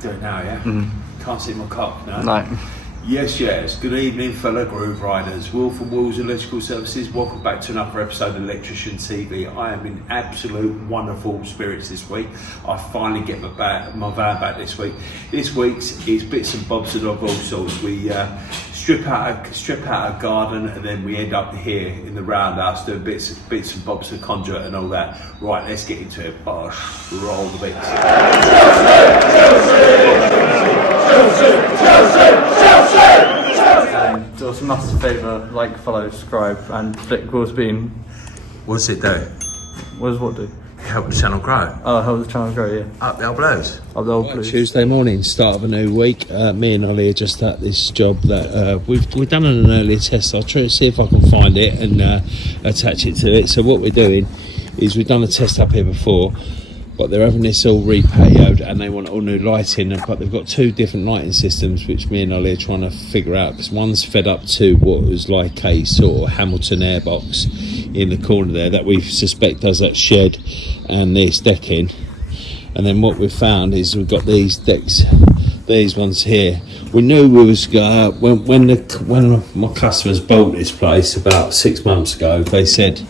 Do it now, yeah? Can't see my cock, no? No. Yes. Good evening, fellow groove riders. Will from Will's Electrical Services. Welcome back to another episode of Electrician TV. I am in absolute wonderful spirits this week. I finally get my van back this week. This week's is bits and bobs of all sorts. We strip out a garden, and then we end up here in the roundhouse doing bits and bobs of conduit and all that. Right, let's get into it. Bosh, roll the beats. Do us a massive favour, like, follow, subscribe, and flick Will's bean. What's it do? What does what do? Help the channel grow. Oh, help the channel grow, yeah. Up the old blues. Up the old blues. Tuesday morning, start of a new week. Me and Ollie are just at this job that we've done an earlier test. I'll try to see if I can find it and attach it to it. So what we're doing is we've done a test up here before, but they're having this all repatioed and they want all new lighting, but they've got two different lighting systems which me and Ollie are trying to figure out, because one's fed up to what was like a sort of Hamilton airbox in the corner there that we suspect does that shed and this decking, and then what we've found is we've got these decks, these ones here. We knew we was when my customers bought this place about 6 months ago, they said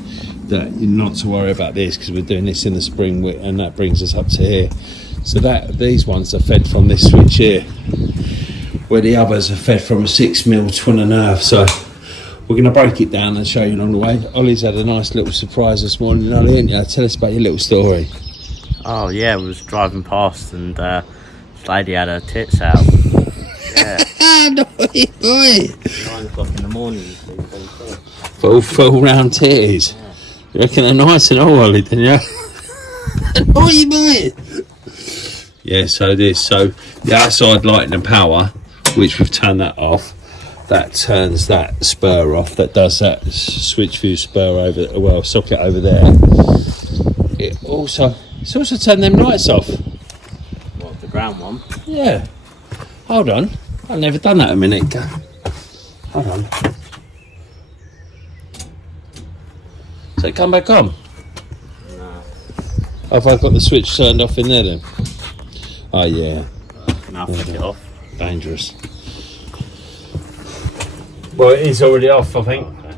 that not to worry about this because we're doing this in the spring, and that brings us up to here. So that these ones are fed from this switch here, where the others are fed from a 6mm twin and a half. So we're going to break it down and show you along the way. Ollie's had a nice little surprise this morning, Ollie, haven't you? Tell us about your little story. Oh yeah, we was driving past and this lady had her tits out. Yeah. No, boy. 9 o'clock in the morning. Full round titties. Yeah. You reckon they're nice and all, Ollie, didn't you? Oh, you might. Yeah, so the outside lighting and power, which we've turned that off, that turns that spur off, that does that switch fuse spur socket over there. It's also turned them lights off. What, the ground one? Yeah. Hold on. I've never done that a minute. Hold on. So it come back on? No. Have I got the switch turned off in there then? Oh yeah. Now flick it off. Dangerous. Well, it is already off, I think. Okay.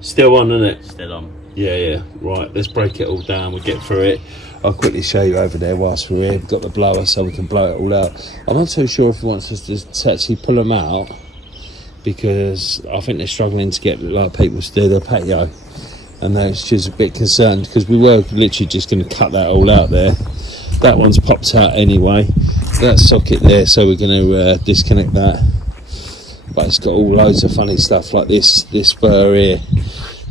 Still on, isn't it? Still on. Yeah. Right, let's break it all down. We'll get through it. I'll quickly show you over there whilst we're here. We've got the blower so we can blow it all out. I'm not too sure if he wants us to actually pull them out, because I think they're struggling to get like people to do their patio, and that's just a bit concerned because we were literally just going to cut that all out there. That one's popped out anyway. That socket there, so we're going to disconnect that. But it's got all loads of funny stuff like this spur here.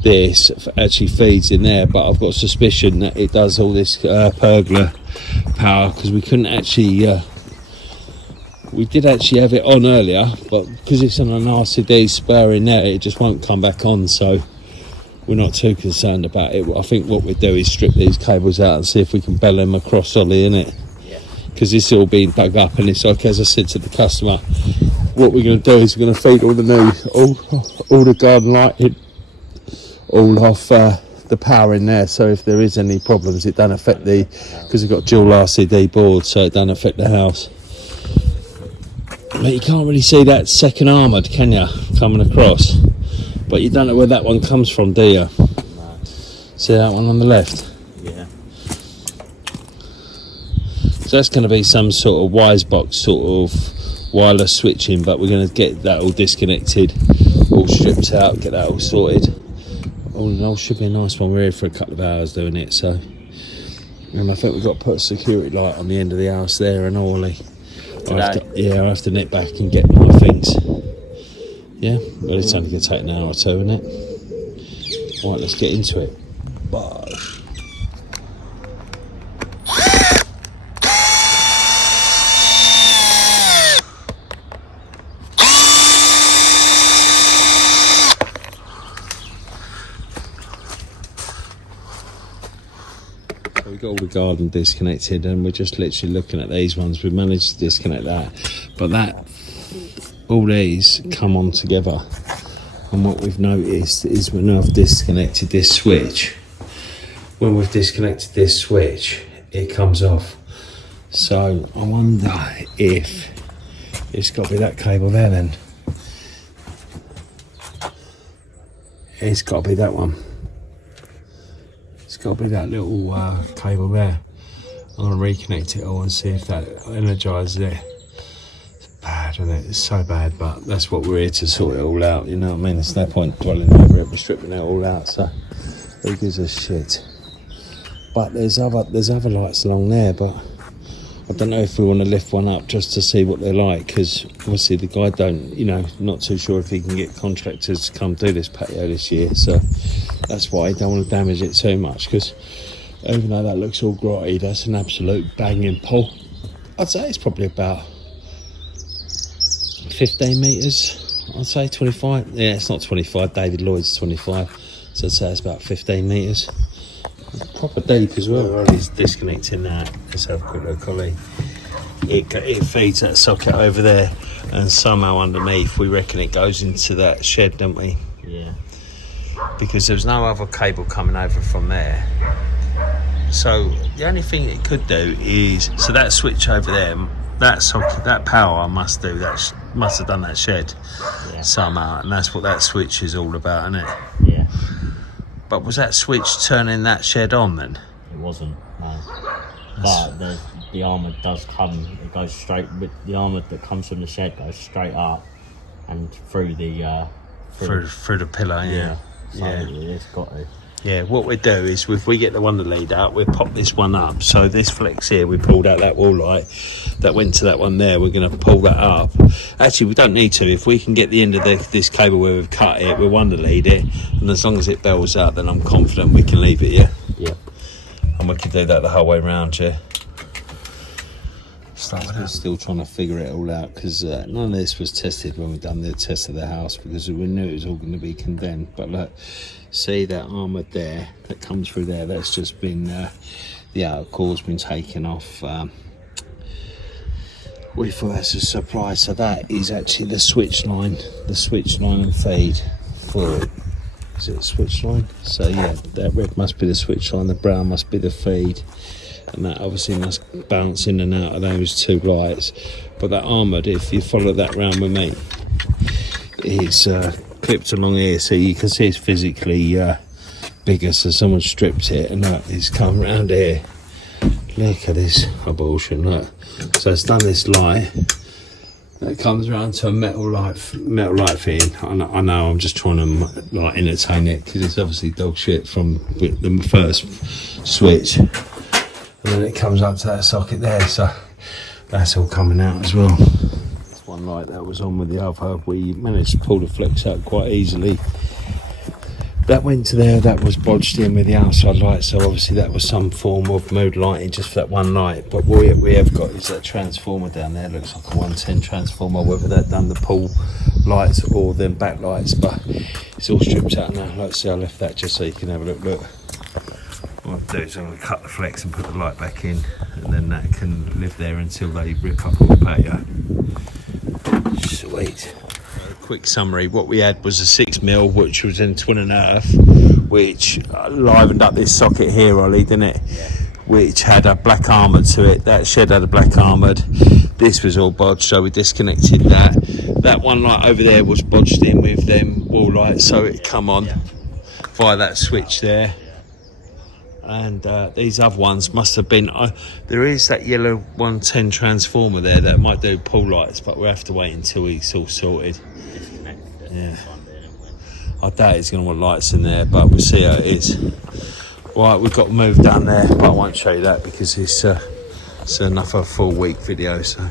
This actually feeds in there, but I've got suspicion that it does all this pergola power, because we couldn't actually we did actually have it on earlier, but because it's on an RCD spur in there, it just won't come back on, so we're not too concerned about it. I think what we'll do is strip these cables out and see if we can bell them across Ollie, innit? Yeah. Because this is all being dug up, and it's like, as I said to the customer, what we're going to do is we're going to feed all the garden lighting all off the power in there, so if there is any problems it don't affect because we've got dual RCD boards, so it don't affect the house. But you can't really see that second armoured, can you, coming across? But you don't know where that one comes from, do you? No. See that one on the left? Yeah. So that's going to be some sort of wise box sort of wireless switching, but we're going to get that all disconnected, all stripped out, get that all sorted. All in all, should be a nice one. We're here for a couple of hours doing it, so. And I think we've got to put a security light on the end of the house there and all. I'll have to nip back and get my things. Yeah, well, it's only going to take an hour or two, isn't it? Right, let's get into it. Bye. So we've got all the garden disconnected, and we're just literally looking at these ones. We've managed to disconnect that, but all these come on together. And what we've noticed is when I've disconnected this switch, when we've disconnected this switch, it comes off. So I wonder if it's got to be that cable there then. It's got to be that one. It's got to be that little cable there. I'm going to reconnect it all and see if that energises it. It's bad, isn't it? It's so bad, but that's what we're here to sort it all out, you know what I mean? There's no point dwelling over it, we're stripping it all out, so who gives a shit? But there's other lights along there, but I don't know if we want to lift one up just to see what they're like, because obviously the guy not too sure if he can get contractors to come do this patio this year, so that's why I don't want to damage it too much, because even though that looks all grotty, that's an absolute banging pole. I'd say it's probably about 15 metres, I'd say 25. Yeah, it's not 25, David Lloyd's 25, so I'd say it's about 15 metres. Proper deep as well. While he's disconnecting that, let's have a quick look, Ollie. It feeds that socket over there, and somehow underneath we reckon it goes into that shed, don't we? Yeah. Because there's no other cable coming over from there. So the only thing it could do is, so that switch over there, that socket, that power must have done that shed somehow, and that's what that switch is all about, isn't it? Yeah. But was that switch turning that shed on then? It wasn't, no. But the armour does come, it goes straight, with the armour that comes from the shed goes straight up and through the... through the pillar, yeah. So it's got to. Yeah, what we do is if we get the Wonder lead out, we pop this one up. So this flex here, we pulled out that wall light that went to that one there. We're going to pull that up. Actually, we don't need to. If we can get the end of this cable where we've cut it, we'll Wonder lead it. And as long as it bells out, then I'm confident we can leave it, yeah? Yeah. And we can do that the whole way round, yeah? We're still trying to figure it all out, because none of this was tested when we done the test of the house, because we knew it was all going to be condemned. But look, see that armour there that comes through there, that's just been the outer core's been taken off. We thought that's a surprise. So that is actually the switch line and feed for, is it a switch line? So yeah, that red must be the switch line, the brown must be the feed, and that obviously must bounce in and out of those two lights. But that armoured, if you follow that round with me, it's clipped along here, so you can see it's physically bigger. So someone stripped it, and that is come round here. Look at this abortion, look. So it's done this light that comes around to a metal light fitting. I know, I'm just trying to like entertain it, because it's obviously dog shit from the first switch, and then it comes up to that socket there, so that's all coming out as well. That's one light that was on with the other. We managed to pull the flex out quite easily. That went to there, that was bodged in with the outside light, so obviously that was some form of mood lighting just for that one light. But what we have got is that transformer down there, looks like a 110 transformer, whether that done the pull lights or them back lights, but it's all stripped out now. Like I say, I left that just so you can have a look. What I'll do is I'm going to cut the flex and put the light back in, and then that can live there until they rip up all the patio. Sweet. Quick summary, what we had was a 6mm, which was in twin and earth, which livened up this socket here, Ollie, didn't it? Yeah. Which had a black armoured to it. That shed had a black armoured. This was all bodged, so we disconnected that. That one light over there was bodged in with them wall lights, so it come on via that switch there. And these other ones must have been, there is that yellow 110 transformer there that might do pull lights, but we'll have to wait until it's all sorted. Yeah, I doubt it's going to want lights in there, but we'll see how it is. Right, we've got to move down there, but I won't show you that because it's enough of a full week video, so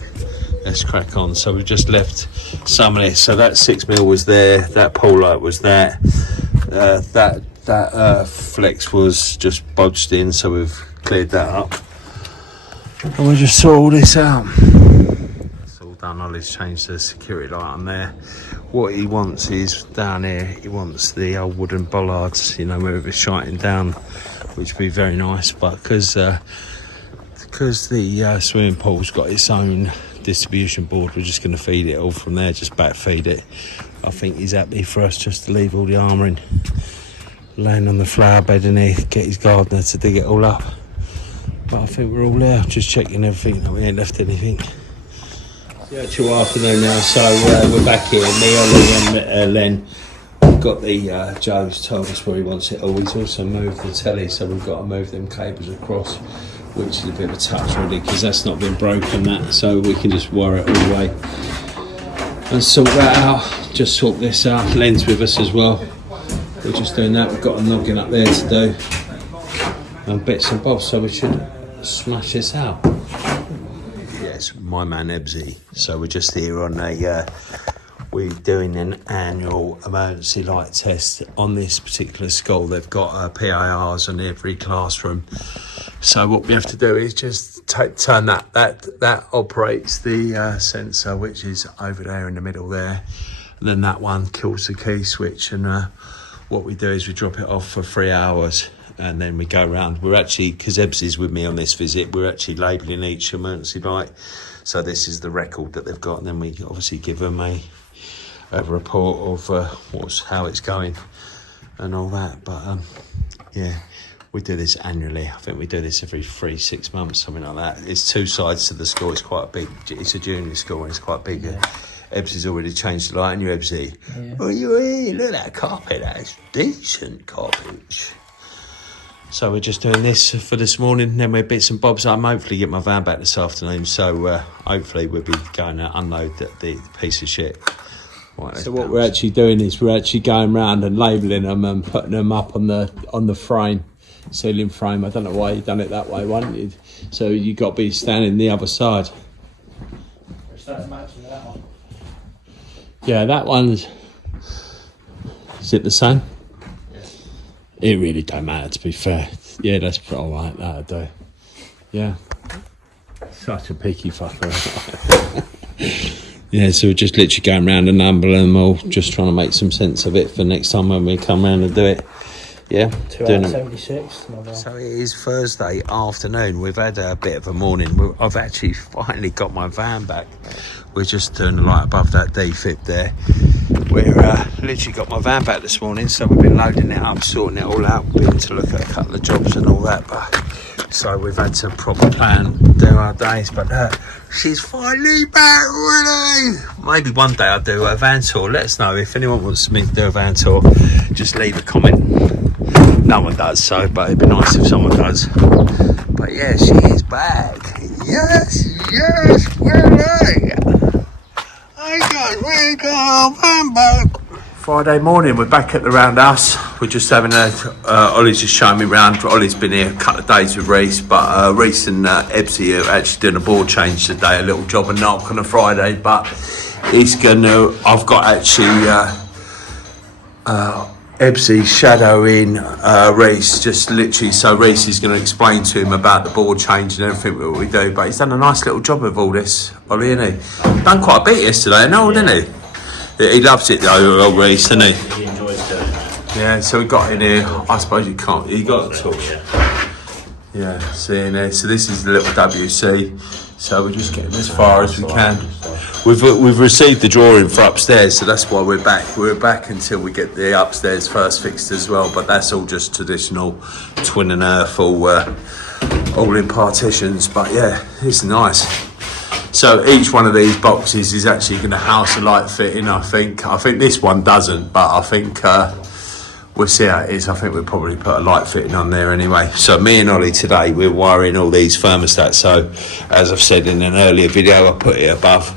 let's crack on. So we've just left some of this. So that 6mm was there, that pole light was there, that flex was just bodged in, so we've cleared that up. And we'll just sort all this out. It's all done. Ollie's changed the security light on there. What he wants is down here, he wants the old wooden bollards, you know, where it's shining down, which would be very nice, but because the swimming pool's got its own distribution board, we're just going to feed it all from there, just back feed it. I think he's happy for us just to leave all the armouring laying on the flower bed in here, get his gardener to dig it all up. But I think we're all there, just checking everything, that we ain't left anything. The actual afternoon now, so we're back here, me, Ollie and Len. We've got the, Joe's told us where he wants it all. He's also moved the telly, so we've got to move them cables across, which is a bit of a touch really, because that's not been broken, that, so we can just wire it all away and sort that out. Just sort this out. Len's with us as well. We're just doing that. We've got a noggin up there to do and bits and bobs, so we should smash this out. Yes, my man Ebsy. So we're just here on a we're doing an annual emergency light test on this particular school. They've got PIRs on every classroom, so what we have to do is just turn that operates the sensor, which is over there in the middle there, and then that one kills the key switch, and what we do is we drop it off for 3 hours, and then we go around. We're actually, because Ebsy's with me on this visit, we're actually labelling each emergency light. So this is the record that they've got, and then we obviously give them a report of how it's going and all that. But yeah, we do this annually. I think we do this every 3-6 months, something like that. It's 2 sides to the school. It's quite a big, it's a junior school and it's quite big. Yeah. Ebsy's already changed the light, and you, Ebsy? Yeah. Oh, look at that carpet, that's decent carpet. So we're just doing this for this morning, then we're bits and bobs. I'm hopefully get my van back this afternoon, so hopefully we'll be going to unload the piece of shit. Right, so what we're actually doing is we're actually going around and labelling them and putting them up on the frame, ceiling frame. I don't know why you've done it that way, won't you? So you got to be standing the other side. That one. Yeah, that one's. Is it the same? Yeah. It really don't matter, to be fair. Yeah, that's all right. That'll do. Yeah. Such a picky fucker. Yeah, so we're just literally going around and numbering them all, just trying to make some sense of it for next time when we come round and do it. Yeah, 2:76. So it is Thursday afternoon. We've had a bit of a morning. I've actually finally got my van back. We're just doing the light above that defib there. We're literally got my van back this morning, so we've been loading it up, sorting it all out, been to look at a couple of jobs and all that. But so we've had to proper plan, do our days. But she's finally back, really. Maybe one day I'll do a van tour. Let us know if anyone wants me to do a van tour. Just leave a comment. No one does, so, but it'd be nice if someone does. But yeah, she is back. Yes, really. I'm back. Friday morning, we're back at the roundhouse. We're just having Ollie's just showing me around. Ollie's been here a couple of days with Reese, but Reese and Ebsy are actually doing a board change today, a little job and knock on a Friday. But I've got actually Ebsy shadowing Reese, just literally, so Reese is going to explain to him about the board change and everything that we do. But he's done a nice little job of all this, Ollie, hasn't he? Done quite a bit yesterday, didn't he? He loves it though, old Reese, doesn't he? He enjoys doing it. Yeah, so we got in here. I suppose you can't. You got the tools. Yeah, see in there. So this is the little WC. So we're just getting as far as we can. We've received the drawing for upstairs, so that's why we're back. We're back until we get the upstairs first fixed as well. But that's all just traditional twin and earth, all in partitions. But yeah, it's nice. So each one of these boxes is actually going to house a light fitting. I think this one doesn't, but I think we'll see how it is. I think we'll probably put a light fitting on there anyway. So me and Ollie today, we're wiring all these thermostats. So as I've said in an earlier video, I put it above.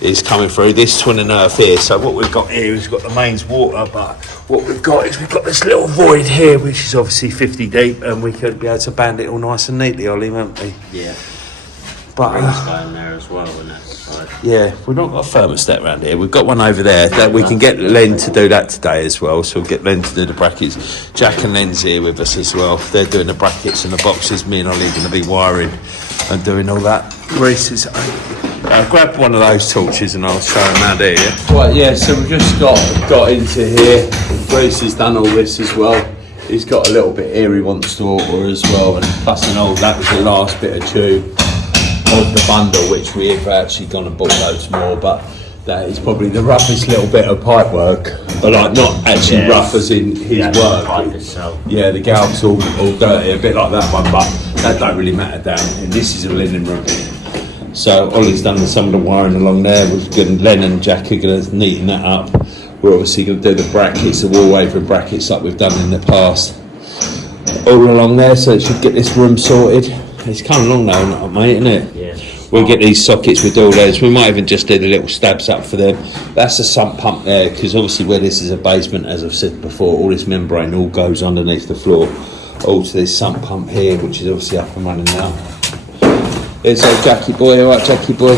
It's coming through this twin and earth here. So what we've got here is we've got the mains water, but what we've got is we've got this little void here, which is obviously 50 deep, and we could be able to band it all nice and neatly, Ollie, won't we? Yeah. But going there as well, isn't it? Right. yeah, we've not got a thermostat around here. We've got one over there that we can get Len to do that today as well. So we'll get Len to do the brackets. Jack and Len's here with us as well. They're doing the brackets and the boxes. Me and Ollie are going to be wiring and doing all that. Reese is grab one of those torches and I'll show him around here. Yeah? Right, yeah. So we've just got into here. Reese has done all this as well. He's got a little bit here he wants to order as well, and plus and all that was the last bit of tube of the bundle, which we've actually gone and bought loads more, but that is probably the roughest little bit of pipe work, but like not actually rough as in his work. The pipe itself. Yeah, the Galv's all dirty, a bit like that one, but that don't really matter down. And this is a linen room. So Ollie's done some of the wiring along there. We're going, Len and Jack are going to neaten that up. We're obviously going to do the brackets, the wall wavering brackets like we've done in the past, all along there. So it should get this room sorted. It's coming along now, mate, isn't it? Yeah. We'll get these sockets with all those. We might even just do the little stabs up for them. That's a sump pump there, because obviously where this is a basement, as I've said before, all this membrane all goes underneath the floor. All to this sump pump here, which is obviously up and running now. There's old Jackie boy, alright Jackie boy.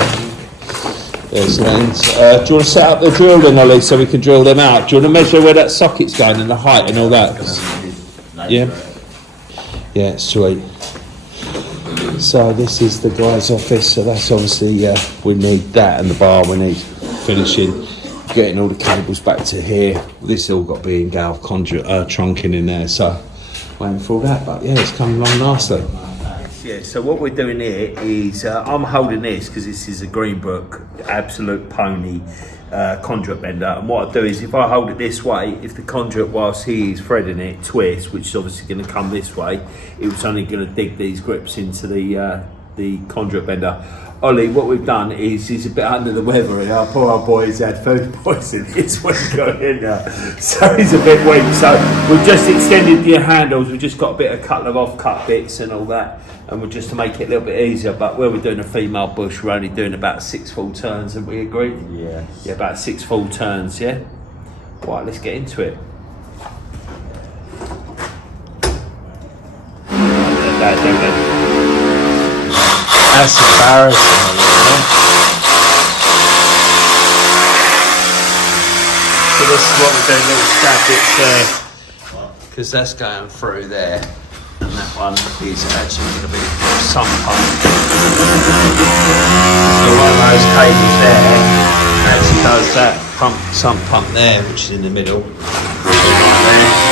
There's lanes. Do you want to set up the drill then, Ollie, so we can drill them out? Do you want to measure where that socket's going and the height and all that? Yeah? Yeah, sweet. So this is the guy's office, so that's obviously, we need that and the bar, we need finishing, getting all the cables back to here. This all got to be in Galv conduit, trunking in there, so waiting for all that, but yeah, it's coming along nicely. Yeah, so what we're doing here is, I'm holding this because this is a Greenbrook Absolute Pony conduit bender, and what I do is if I hold it this way, if the conduit whilst he is threading it twists, which is obviously going to come this way, it was only going to dig these grips into the conduit bender. Ollie, what we've done is he's a bit under the weather, and our poor old boy's had food poisoning this week, so he's a bit weak. So we've just extended the handles, we've just got a bit of couple of off-cut bits and all that, and we're just to make it a little bit easier. But where we're doing a female bush, we're only doing about 6 full turns, and we agree? Yeah. Yeah, about 6 full turns, yeah? Right, let's get into it. That's embarrassing. So this is what we're doing, little stab bits there, because that's going through there, and that one is actually going to be some pump. So one of those cables there actually does that sump pump there, which is in the middle.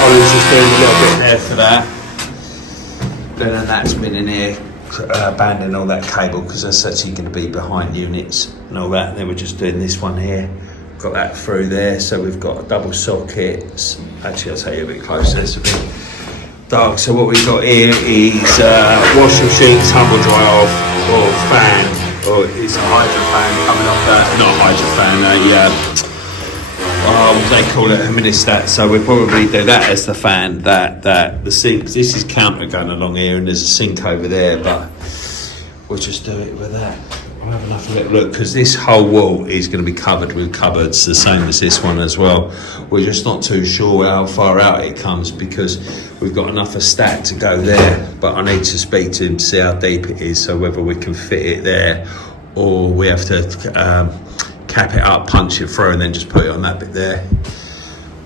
Ollie's just doing a little bit there for that. Then that's been in here. Banding all that cable, because that's actually going to be behind units and all that, and then we're just doing this one here, got that through there, so we've got a double socket. Actually I'll tell you a bit closer, it's a bit dark. So what we've got here is washing machine, tumble dryer off, or fan, or it's a hydro fan coming off that, not a hydro fan, they call it a mini-stat. So we'll probably do that as the fan, that the sink. This is counter going along here, and there's a sink over there, but we'll just do it with that. I'll have enough of it. Look, because this whole wall is going to be covered with cupboards, the same as this one as well. We're just not too sure how far out it comes, because we've got enough of stat to go there, but I need to speak to him to see how deep it is, so whether we can fit it there or we have to cap it up, punch it through, and then just put it on that bit there.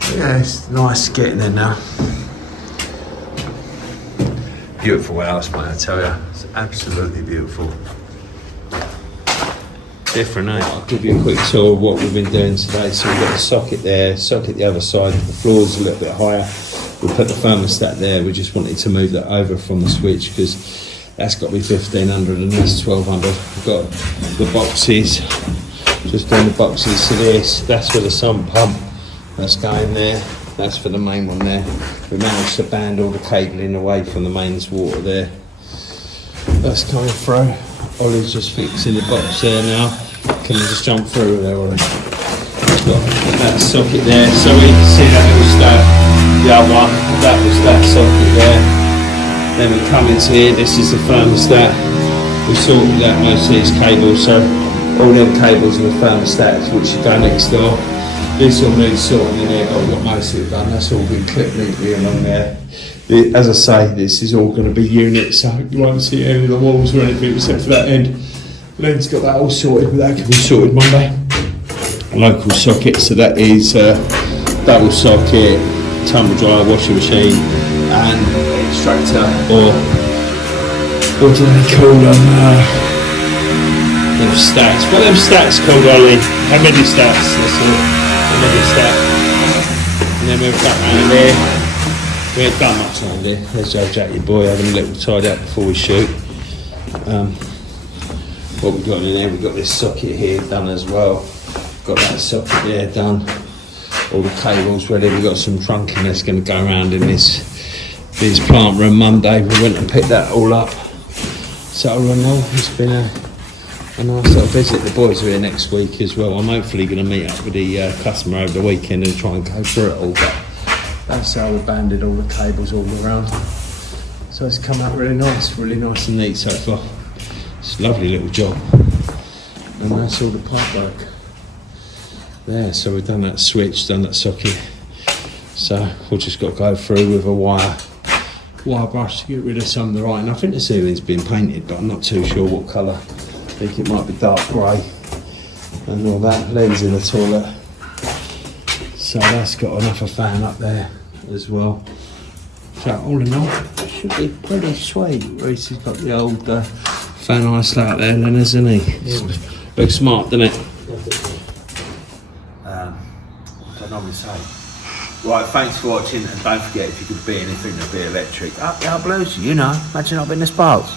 But yeah, it's nice getting there now. Beautiful house, mate, I tell you. It's absolutely beautiful. Different, eh? I'll give you a quick tour of what we've been doing today. So we've got the socket there, socket the other side, the floor's a little bit higher. We put the thermostat there. We just wanted to move that over from the switch, because that's got to be 1500 and that's 1200. We've got the boxes. Just doing the boxes to this, that's for the sump pump, that's going there, that's for the main one there. We managed to band all the cabling away from the mains water there. That's coming through. Ollie's just fixing the box there now. Can you just jump through there, Ollie? Got that socket there, so we can see that little stab. The other one, that was that socket there. Then we come into here, this is the thermostat. We sorted out most of these cables, so all them cables and the thermostats which go next door. This all needs sorting in here, but I've got most of it done. That's all been clipped neatly along there. As I say, this is all going to be units, so you won't see any of the walls or anything except for that end. Len's got that all sorted, but that can be sorted Monday. Local socket, so that is double socket, tumble dryer, washing machine, and extractor, or what do they call them? Them stats. What are them stats called, Ollie? How many stats? That's it. How many stats? And then we've got around there. We ain't done much around there. There's Joe Jack, your boy, having a little tidy up before we shoot. What we've got in there, we've got this socket here done as well. got that socket there done. All the cables ready. We've got some trunking that's going to go around in this plant room Monday. We went and picked that all up. So all in all, it's been a nice little visit. The boys are here next week as well. I'm hopefully going to meet up with the customer over the weekend and try and go through it all. But that's how we banded all the cables all around. So it's come out really nice and neat so far. It's a lovely little job. And that's all the pipe work. There, so we've done that switch, done that socket. So we've just got to go through with a wire brush to get rid of some of the writing. I think the ceiling's been painted, but I'm not too sure what colour. I think it might be dark grey and all that. Lens in the toilet. So that's got enough of fan up there as well. So all in all, it should be pretty sweet. Reese has got the old fan ice out there then, hasn't he? Yeah. Looks smart, doesn't it? I don't know what to say. Right, thanks for watching, and don't forget, if you could be anything to be electric, up the blues, you know, imagine not being the sparks.